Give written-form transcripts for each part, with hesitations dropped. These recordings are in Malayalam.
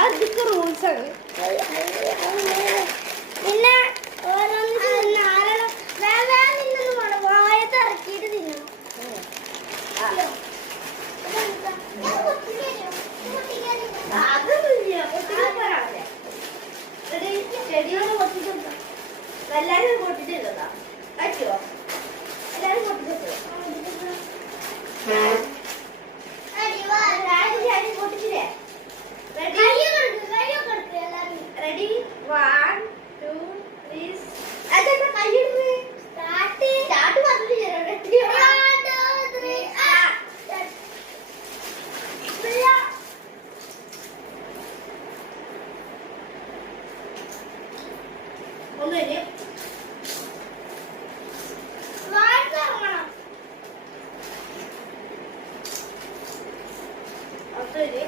അതൊക്കെ റൂൾസ് ആണ്. പിന്നെ വായത്ത് ഇറക്കിയിട്ട് തിന്നണം. എല്ലാരും പൊട്ടിട്ടില്ലതാ കഴിച്ചോ? എല്ലാരും പൊട്ടിട്ടോ? പൊട്ടിച്ചില്ലേ? റെഡി 1 2 3 അതെന്താ കൈയിടുന്നത്? സ്റ്റാർട്ട് പറഞ്ഞിട്ട് ഒന്നിന് അതൊരു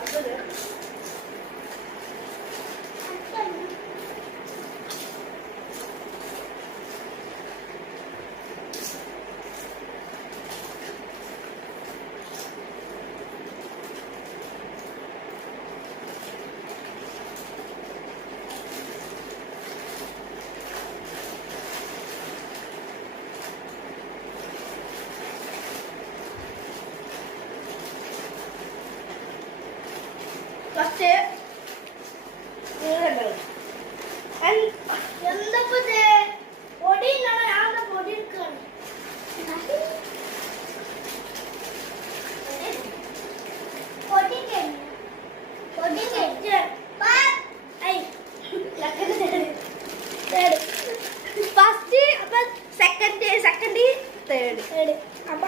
അതൊരു ഫസ്റ്റ് എന്താ പൊടി ഞാൻ പൊടി എടുക്കാണ്. ഫസ്റ്റ് അപ്പൊ സെക്കൻഡ് തേർഡ് അപ്പൊ